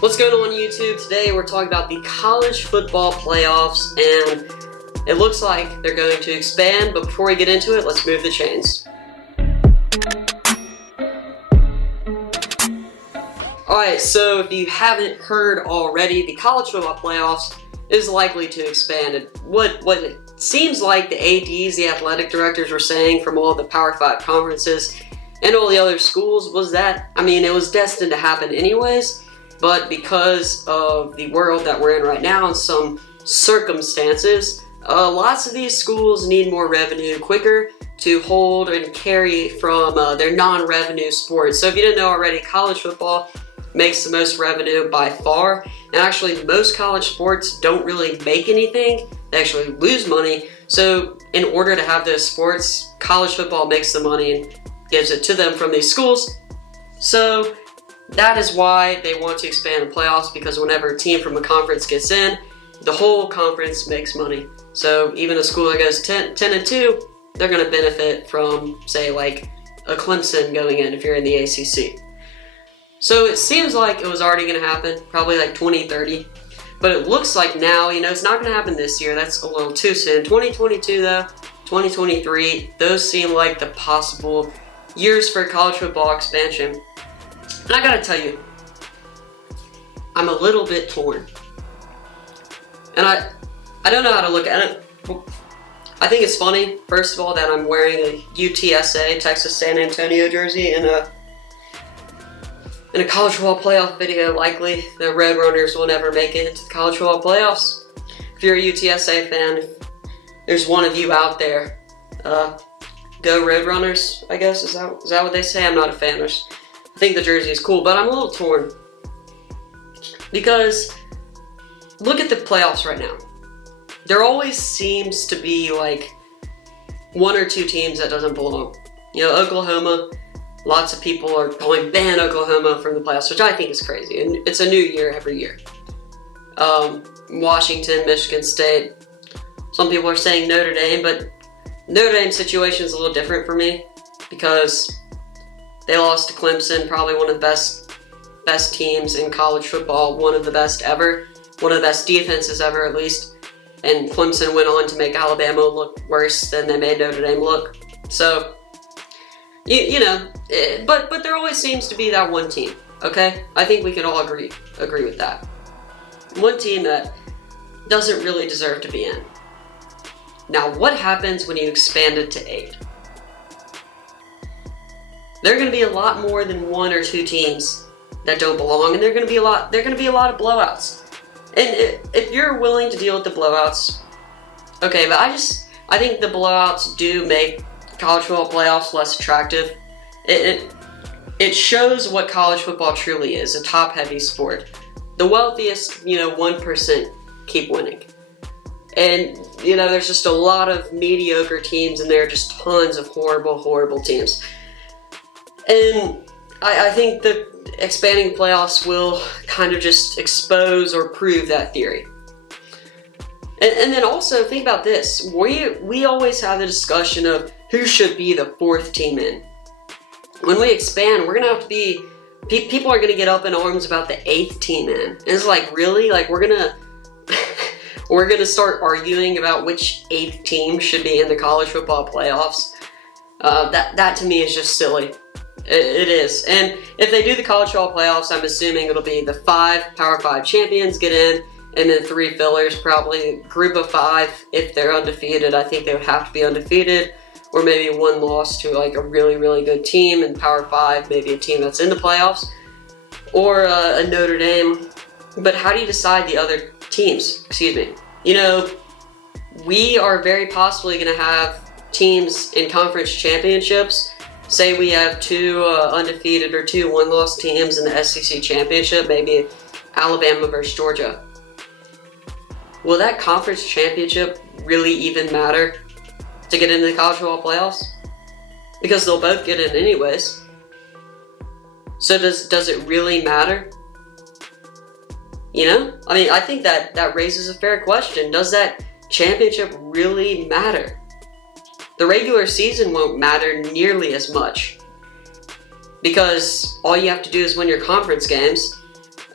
What's going on YouTube? Today we're talking about the college football playoffs, and it looks like they're going to expand, but before we get into it, let's move the chains. Alright, so if you haven't heard already, the college football playoffs is likely to expand. What it seems like the ADs, the athletic directors, were saying from all the Power 5 conferences and all the other schools was that, it was destined to happen anyways, but because of the world that we're in right now and some circumstances, lots of these schools need more revenue quicker to hold and carry from their non-revenue sports. So if you didn't know already, college football makes the most revenue by far, and actually most college sports don't really make anything, they actually lose money. So in order to have those sports, college football makes the money and gives it to them from these schools. So that is why they want to expand the playoffs, because whenever a team from a conference gets in, the whole conference makes money. So even a school that goes 10-2, they're going to benefit from, say, like a Clemson going in if you're in the ACC. So it seems like it was already going to happen, probably like 2030. But it looks like now, it's not going to happen this year. That's a little too soon. 2022 though, 2023, those seem like the possible years for college football expansion. And I gotta tell you, I'm a little bit torn. And I don't know how to look at it. I think it's funny, first of all, that I'm wearing a UTSA, Texas San Antonio jersey in a college football playoff video. Likely the Roadrunners will never make it into the college football playoffs. If you're a UTSA fan, if there's one of you out there, go Roadrunners, I guess. Is that what they say? I'm not a fan. I think the jersey is cool, but I'm a little torn. Because look at the playoffs right now. There always seems to be like one or two teams that doesn't belong. Oklahoma, lots of people are going ban Oklahoma from the playoffs, which I think is crazy. And it's a new year every year. Washington, Michigan State. Some people are saying Notre Dame, but Notre Dame's situation is a little different for me because they lost to Clemson, probably one of the best teams in college football, one of the best ever, one of the best defenses ever at least. And Clemson went on to make Alabama look worse than they made Notre Dame look. So, but there always seems to be that one team, okay? I think we can all agree with that. One team that doesn't really deserve to be in. Now, what happens when you expand it to 8? There are going to be a lot more than one or two teams that don't belong, and there are going to be a lot of blowouts. And if you're willing to deal with the blowouts, okay, but I think the blowouts do make college football playoffs less attractive. It shows what college football truly is, a top-heavy sport. The wealthiest, 1% keep winning. And, there's just a lot of mediocre teams, and there are just tons of horrible teams. And I think that expanding playoffs will kind of just expose or prove that theory. And then also, think about this. We always have the discussion of who should be the 4th team in. When we expand, we're going to have to be... People are going to get up in arms about the 8th team in. And it's like, really? Like, we're going to start arguing about which 8th team should be in the college football playoffs. That to me is just silly. It is. And if they do the college football playoffs, I'm assuming it'll be the 5 Power 5 champions get in, and then 3 fillers, probably group of 5 if they're undefeated. I think they would have to be undefeated, or maybe one loss to like a really, really good team in Power 5, maybe a team that's in the playoffs, or a Notre Dame. But how do you decide the other teams? Excuse me. We are very possibly going to have teams in conference championships. Say we have 2 undefeated or 2 one-loss teams in the SEC championship, maybe Alabama versus Georgia. Will that conference championship really even matter to get into the college football playoffs? Because they'll both get in anyways. So does it really matter? I think that raises a fair question. Does that championship really matter? The regular season won't matter nearly as much because all you have to do is win your conference games,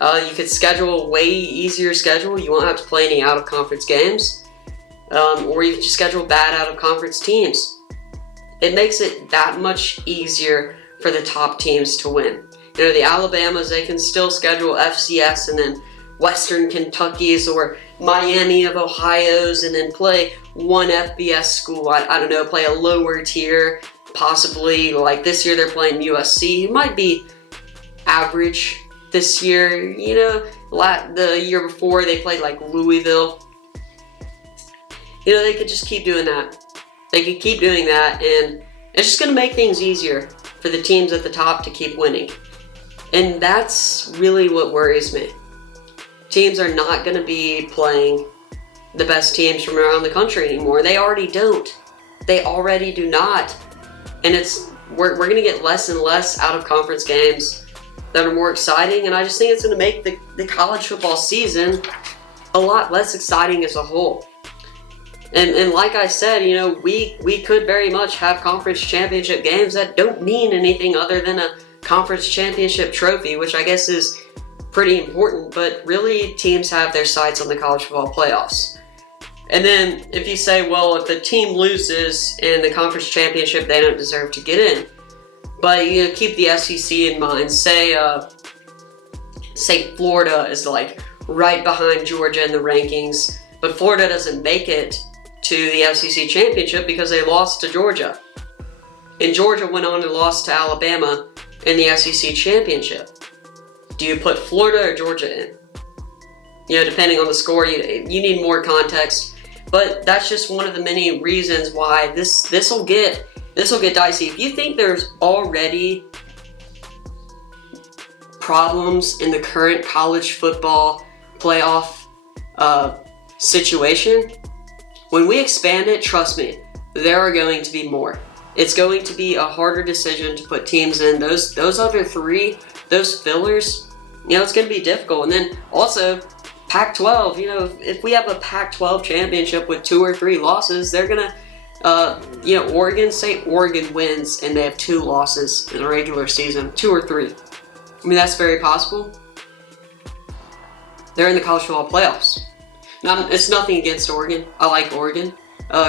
You could schedule a way easier schedule. You won't have to play any out-of-conference games. Or you can just schedule bad out-of-conference teams. It makes it that much easier for the top teams to win. You know, the Alabamas, they can still schedule FCS and then Western Kentucky's or Miami of Ohio's and then play one FBS school. I don't know, play a lower tier, possibly. Like this year they're playing USC. It might be average this year. You know, the year before they played like Louisville. You know, they could just keep doing that. They could keep doing that, and it's just going to make things easier for the teams at the top to keep winning. And that's really what worries me. Teams are not going to be playing the best teams from around the country anymore. They already don't. They already do not. And we're going to get less and less out-of-conference games that are more exciting, and I just think it's going to make the college football season a lot less exciting as a whole. And like I said, you know, we could very much have conference championship games that don't mean anything other than a conference championship trophy, which I guess is pretty important, but really teams have their sights on the college football playoffs. And then if you say, well, if the team loses in the conference championship, they don't deserve to get in. But you know, keep the SEC in mind. Say Florida is like right behind Georgia in the rankings, but Florida doesn't make it to the SEC championship because they lost to Georgia. And Georgia went on and lost to Alabama in the SEC championship. Do you put Florida or Georgia in? You know, depending on the score, you need more context. But that's just one of the many reasons why this will get dicey. If you think there's already problems in the current college football playoff situation, when we expand it, trust me, there are going to be more. It's going to be a harder decision to put teams in. Those other three, those fillers, you know, it's going to be difficult. And then also, Pac-12, you know, if we have a Pac-12 championship with 2 or 3 losses, they're going to, you know, Oregon wins and they have 2 losses in the regular season, 2 or 3. I mean, that's very possible. They're in the college football playoffs. Now, it's nothing against Oregon. I like Oregon.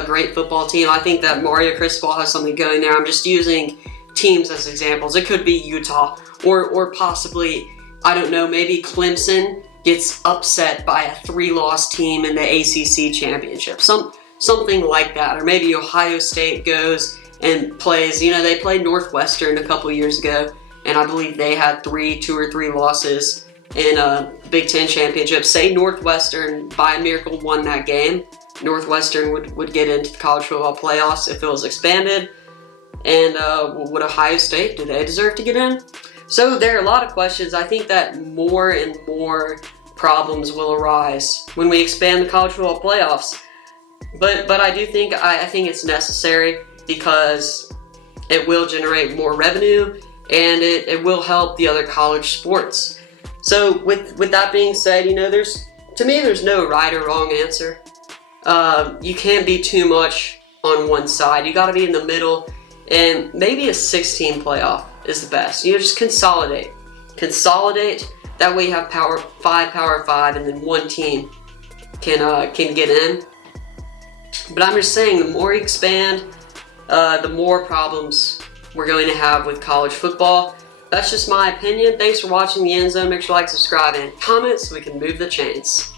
Great football team. I think that Mario Cristobal has something going there. I'm just using teams as examples. It could be Utah or possibly, I don't know, maybe Clemson gets upset by a 3-loss team in the ACC championship. Something like that. Or maybe Ohio State goes and plays, you know, they played Northwestern a couple years ago, and I believe they had 2 or 3 losses in a Big Ten championship. Say Northwestern, by a miracle, won that game. Northwestern would get into the college football playoffs if it was expanded. And would Ohio State, do they deserve to get in? So there are a lot of questions. I think that more and more problems will arise when we expand the college football playoffs. But I do think I think it's necessary because it will generate more revenue and it will help the other college sports. So with that being said, you know, to me there's no right or wrong answer. You can't be too much on one side. You got to be in the middle, and maybe a 16 playoff is the best. You know, just consolidate. That way you have Power 5, and then one team can get in. But I'm just saying, the more you expand, the more problems we're going to have with college football. That's just my opinion. Thanks for watching the End Zone. Make sure to like, subscribe, and comment so we can move the chains.